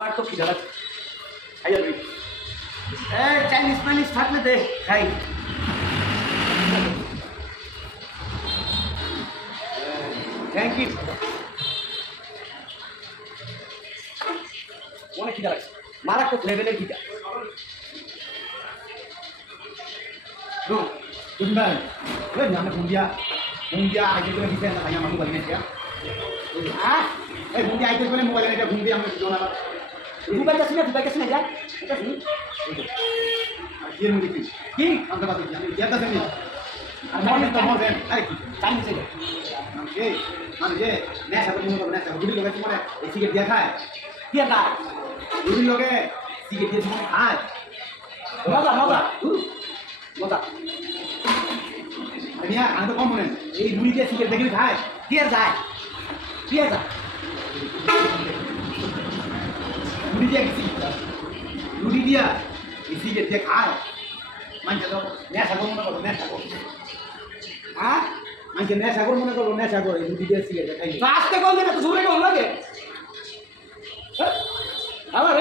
আর তো খিদা লাগছে খাই যাবি চাইনিজ মাইনিজ থাকলে দে খাই থ্যাংক ইউ অনেক খিদা লাগছে মারাত্মক লেভেলের খিদা Đúng đây, rất nhắm là cùng dia ai chơi cái video này mà mobile này kia. Cùng dia ai chơi cái mobile này kia cùng dia আমরা কি জানা। দুবাই যাচ্ছি না যা এটা শুনি কি মুড়ি কি আমরা বাদ দিই আমি ইয়াটা জানি আর মনে তো মনে আরে কি চাইনিজ থেকে মানে যে নেশা করে মনে না গুড়ি লগে মানে এই সিগারেট দিয়া খায় কি এটা গুড়ি লগে সিগারেট দিয়া খায় মজা মজা মজা আমি তো কম মনে এই গুড়ি দিয়া সিগারেট দেখি খায় কি আর যায় গুড়ি দিয়া গুড়ি দিয়া এই সিগারেট দিয়া খায় মানুষ তো নেশা করে মনে করো নেশা করো মানুষ নেশা করে মনে করো নেশা করে গুড়ি দিয়া সিগারেট খাই আসতে কম না তো জোরে কম লাগে আবার